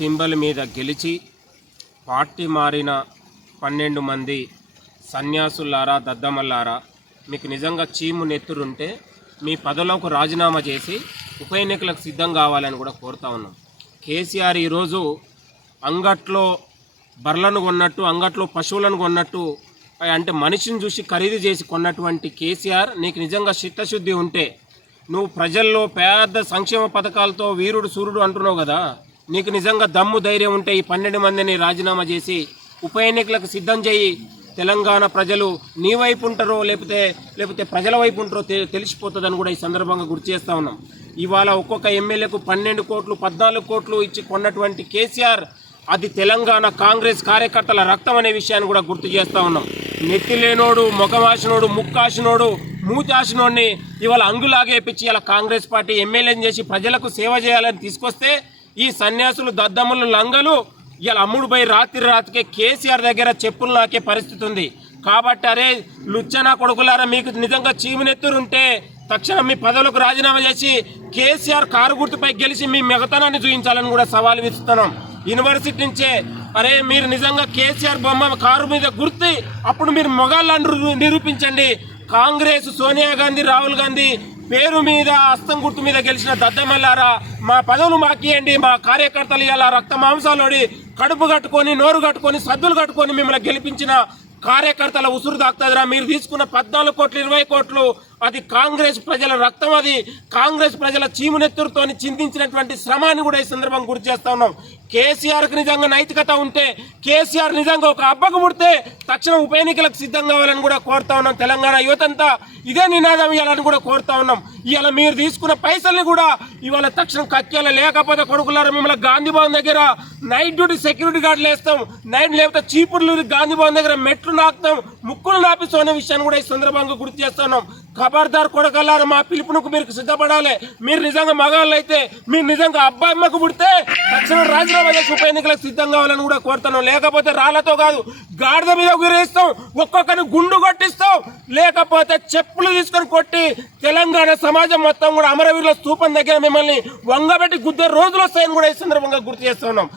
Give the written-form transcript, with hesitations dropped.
Symbol మీద గెలిచి party మారిన 12 మంది సన్యాసులారా దద్దమల్లారా, మీకు నిజంగా చీము నెత్తురుంటే మీ పదవులకు రాజీనామా చేసి ఉప ఎన్నికలకు సిద్ధం కావాలని కూడా కోరుతా ఉన్నాం. కేసీఆర్ ఈరోజు అంగట్లో బర్లను కొన్నట్టు, అంగట్లో పశువులను కొన్నట్టు, అంటే మనిషిని చూసి ఖరీదు చేసి కొన్నటువంటి కేసీఆర్, నీకు నిజంగా చిత్తశుద్ధి ఉంటే నువ్వు ప్రజల్లో పెద్ద సంక్షేమ పథకాలతో వీరుడు సూర్యుడు అంటున్నావు కదా, నీకు నిజంగా దమ్ము ధైర్యం ఉంటే ఈ 12 మందిని రాజీనామా చేసి ఉప ఎన్నికలకు సిద్ధం చేయి. తెలంగాణ ప్రజలు నీ వైపు ఉంటారో లేకపోతే ప్రజల వైపు ఉంటారో తెలిసిపోతుందని కూడా ఈ సందర్భంగా గుర్తు చేస్తూ ఉన్నాం. ఇవాళ ఒక్కొక్క ఎమ్మెల్యేకు 12 కోట్లు 14 కోట్లు ఇచ్చి కొన్నటువంటి కేసీఆర్, అది తెలంగాణ కాంగ్రెస్ కార్యకర్తల రక్తం అనే విషయాన్ని కూడా గుర్తు చేస్తూ ఉన్నాం. నెత్తి లేనోడు, ముఖమాసినోడు, ముక్కాసినోడు, మూచాసినోడిని ఇవాళ అంగులాగేపించి ఇలా కాంగ్రెస్ పార్టీ ఎమ్మెల్యేని చేసి ప్రజలకు సేవ చేయాలని తీసుకొస్తే ఈ సన్యాసులు దద్దములు లంగలు ఇలా అమ్ముడుపై రాత్రికి కేసీఆర్ దగ్గర చెప్పులు నాకే పరిస్థితి ఉంది. కాబట్టి అరే లుచ్చనా కొడుకులారా, మీకు నిజంగా చీమునెత్తురుంటే తక్షణం మీ పదవులకు రాజీనామా చేసి కేసీఆర్ కారు గుర్తుపై గెలిచి మీ మెగతనాన్ని చూపించాలని కూడా సవాల్ విస్తున్నాం. యూనివర్సిటీ నుంచే అరే మీరు నిజంగా కేసీఆర్ బొమ్మ కారు మీద గుర్తి, అప్పుడు మీరు మొగాళ్ళని నిరూపించండి. కాంగ్రెస్ సోనియా గాంధీ, రాహుల్ గాంధీ పేరు మీద హస్తం గుర్తు మీద గెలిచిన దద్దమల్లారా, మా పదవులు మాకియండి. మా కార్యకర్తలు ఇలా రక్త మాంసాలోడి కడుపు కట్టుకొని నోరు కట్టుకొని సద్దులు కట్టుకొని మిమ్మల్ని గెలిపించిన కార్యకర్తల ఉసురు దాక్తుందిరా. మీరు తీసుకున్న 14 కోట్లు 20 కోట్లు అది కాంగ్రెస్ ప్రజల రక్తం, అది కాంగ్రెస్ ప్రజల చీమునెత్తురుతో చిందించినటువంటి శ్రమాన్ని కూడా ఈ సందర్భంగా గుర్తు చేస్తా ఉన్నాం. కేసీఆర్కి నిజంగా నైతికత ఉంటే, కేసీఆర్ నిజంగా ఒక అబ్బకు పుడితే తక్షణం ఉప ఎన్నికలకు సిద్ధం కావాలని కూడా కోరుతా ఉన్నాం. తెలంగాణ యువతంతా ఇదే నినాదం ఇవ్వాలని కూడా కోరుతా ఉన్నాం. ఇవాళ మీరు తీసుకున్న పైసల్ని కూడా ఇవాళ తక్షణం కక్కేలా, లేకపోతే కొడుకులారా మిమ్మల్ని గాంధీ భవన్ దగ్గర నైట్ డ్యూటీ సెక్యూరిటీ గార్డులు వేస్తాం, నైట్ లేకపోతే చీపుర్లు గాంధీ భవన్ దగ్గర మెట్లు నాకుతాం, ముక్కులు నాపిస్తాం అనే విషయాన్ని కూడా ఈ సందర్భంగా గుర్తు చేస్తున్నాం. ఖబర్దార్ కొడకల్లారా, మా పిలుపునకు మీరు సిద్ధపడాలి. మీరు నిజంగా మగాళ్ళు అయితే, మీరు నిజంగా అబ్బాయిమ్మకు పుడితే తక్షణం రాజీనామా చేసి ఉప ఎన్నికలకు సిద్ధం కావాలని కూడా కోరుతున్నాం. లేకపోతే రాళ్లతో కాదు గాడిద మీద గురేస్తాం, ఒక్కొక్కరిని గుండు కొట్టిస్తాం, లేకపోతే చెప్పులు తీసుకొని కొట్టి తెలంగాణ సమాజం మొత్తం కూడా అమరవీరుల స్తూపం దగ్గర మిమ్మల్ని వంగబెట్టి గుద్దే రోజులు వస్తాయని కూడా ఈ సందర్భంగా గుర్తు చేస్తున్నాం.